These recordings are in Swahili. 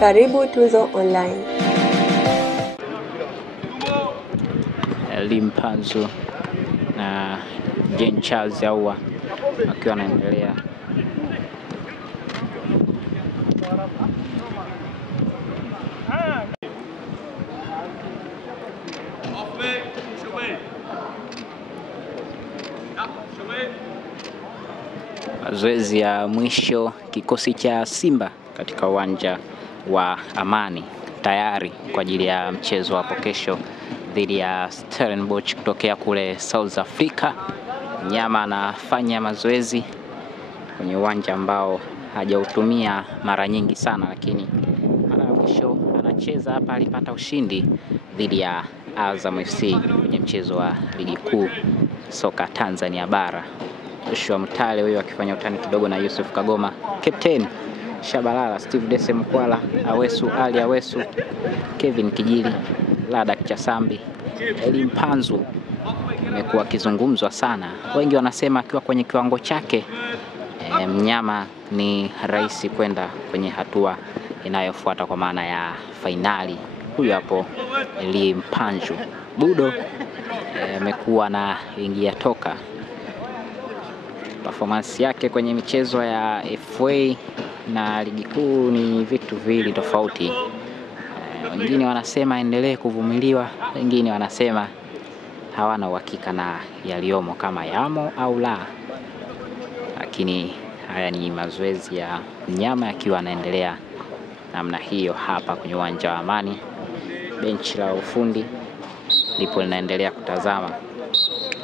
Karibu Tuzo Online. Elie Mpanzu na Jean Charles Ahoua akiwa anaendelea. Mazoezi ya mwisho kikosi cha Simba katika uwanja wa Amani tayari kwa ajili ya mchezo hapo kesho dhidi ya Stellenbosch kutokea kule South Africa. Mnyama anafanya mazoezi kwenye uwanja ambao hajautumia mara nyingi sana, lakini mara ya mwisho anacheza hapa alipata ushindi dhidi ya Azam FC kwenye mchezo wa ligi kuu soka Tanzania bara. Joshua Mutale huyo akifanya utani kidogo na Yusuf Kagoma, Captain Shabalala, Steve Dese Mkwala, Awesu Ali Awesu, Kevin Kijili, Ladak Chasambi. Elie Mpanzu amekuwa akizungumzwa sana, wengi wanasema akiwa kwenye kiwango chake mnyama ni rahisi kwenda kwenye hatua inayofuata kwa maana ya fainali. Huyu hapo Elie Mpanzu. Budo amekuwa na ingia toka. Performance yake kwenye michezo ya FA na ligi kuu ni vitu viwili tofauti. Wengine wanasema endelee kuvumiliwa, wengine wanasema hawana uhakika na yaliomo kama yamo au la. Lakini haya ni mazoezi ya mnyama akiwa anaendelea namna hiyo hapa kwenye uwanja wa Amani. Benchi la ufundi lipo linaendelea kutazama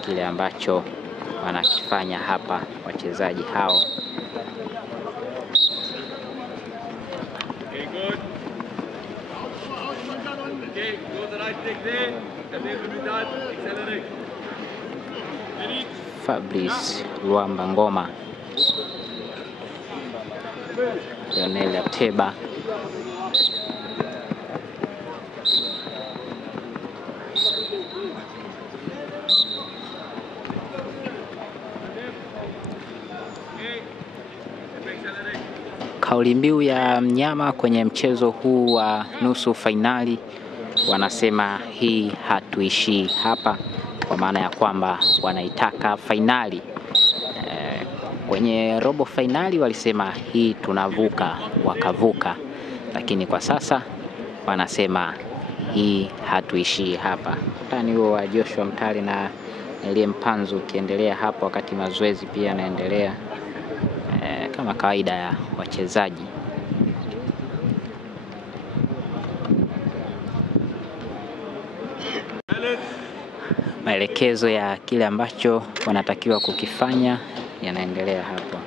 kile ambacho wanakifanya hapa wachezaji hao. Fabrice Luamba Ngoma, Lionel Ateba, kauli mbiu ya mnyama kwenye mchezo huu wa nusu fainali wanasema hii hatuishii hapa, kwa maana ya kwamba wanaitaka fainali. Kwenye robo fainali walisema hii tunavuka, wakavuka, lakini kwa sasa wanasema hii hatuishii hapa. Utani huo wa Joshua Mutale na Elie Mpanzu ukiendelea hapo wakati mazoezi pia yanaendelea kama kawaida ya wachezaji. Maelekezo ya kile ambacho wanatakiwa kukifanya yanaendelea hapo.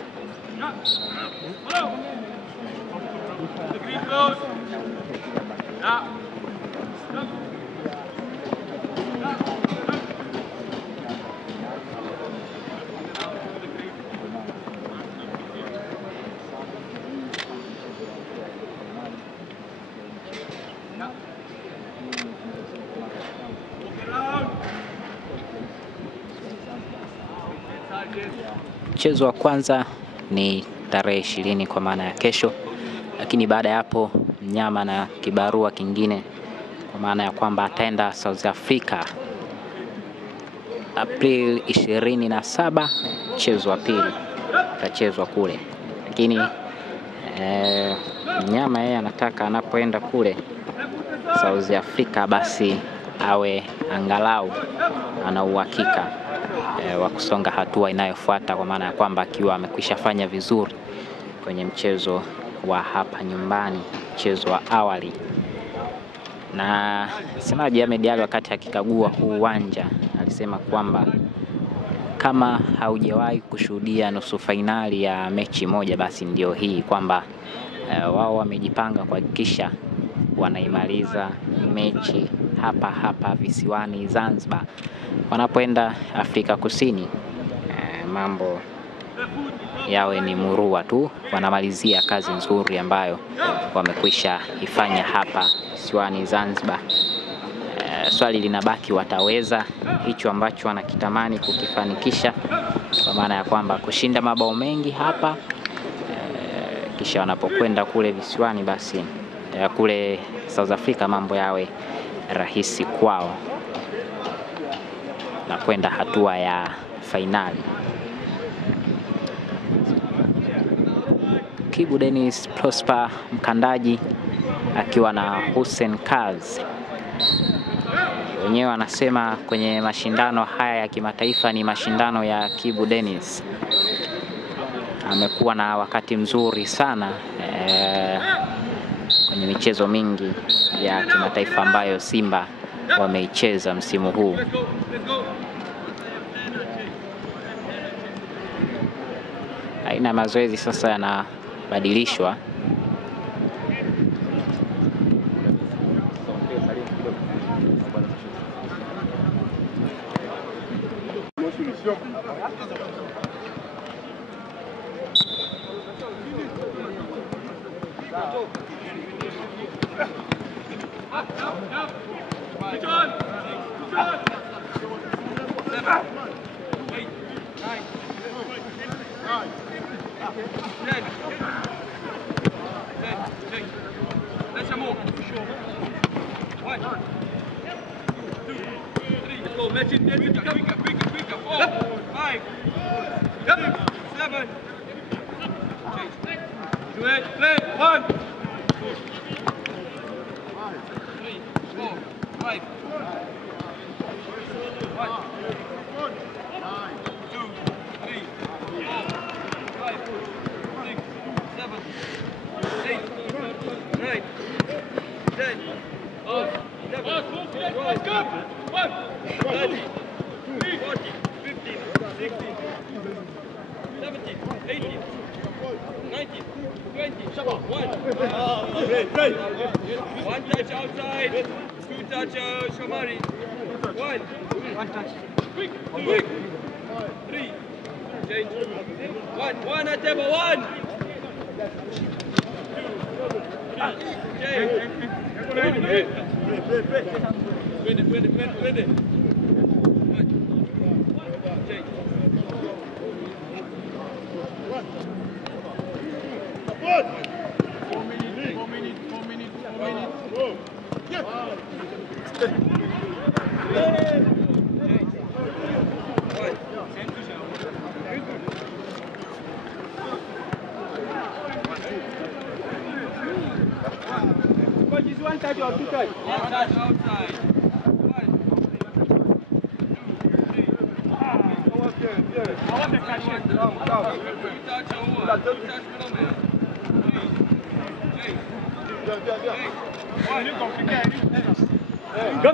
Mchezo wa kwanza ni tarehe 20 kwa maana ya kesho, lakini baada ya hapo mnyama na kibarua kingine kwa maana ya kwamba ataenda South Africa April 27. Mchezo wa pili utachezwa kule, lakini mnyama yeye anataka anapoenda kule South Africa basi awe angalau ana uhakika wa kusonga hatua inayofuata, kwa maana ya kwamba akiwa amekwisha fanya vizuri kwenye mchezo wa hapa nyumbani, mchezo wa awali. Na semaji Ahmed Ally wakati akikagua huu uwanja alisema kwamba kama haujawahi kushuhudia nusu fainali ya mechi moja basi ndio hii, kwamba wao wamejipanga kuhakikisha wanaimaliza mechi hapa hapa visiwani Zanzibar. Wanapoenda Afrika Kusini mambo yawe ni murua tu, wanamalizia kazi nzuri ambayo wamekwisha ifanya hapa visiwani Zanzibar. Swali linabaki wataweza hicho ambacho wanakitamani kukifanikisha, kwa maana ya kwamba kushinda mabao mengi hapa, kisha wanapokwenda kule visiwani basi kule South Africa mambo yawe rahisi kwao na kwenda hatua ya fainali. Kibu Denis Prosper mkandaji akiwa na Hussein Kaz. Wenyewe wanasema kwenye mashindano haya ya kimataifa ni mashindano ya Kibu Denis. Amekuwa na wakati mzuri sana kwenye michezo mingi ya kimataifa ambayo Simba wameicheza msimu huu. Aina mazoezi sasa yanabadilishwa. One touch outside, two touch Shamari. One touch. Quick. Three. Change. One at table, one. Change. Ready. Change. Four minutes. Go. One touch or two touch? One touch outside. One. Two, three. I want the catch. Two touch over. Two touch middleman. Go.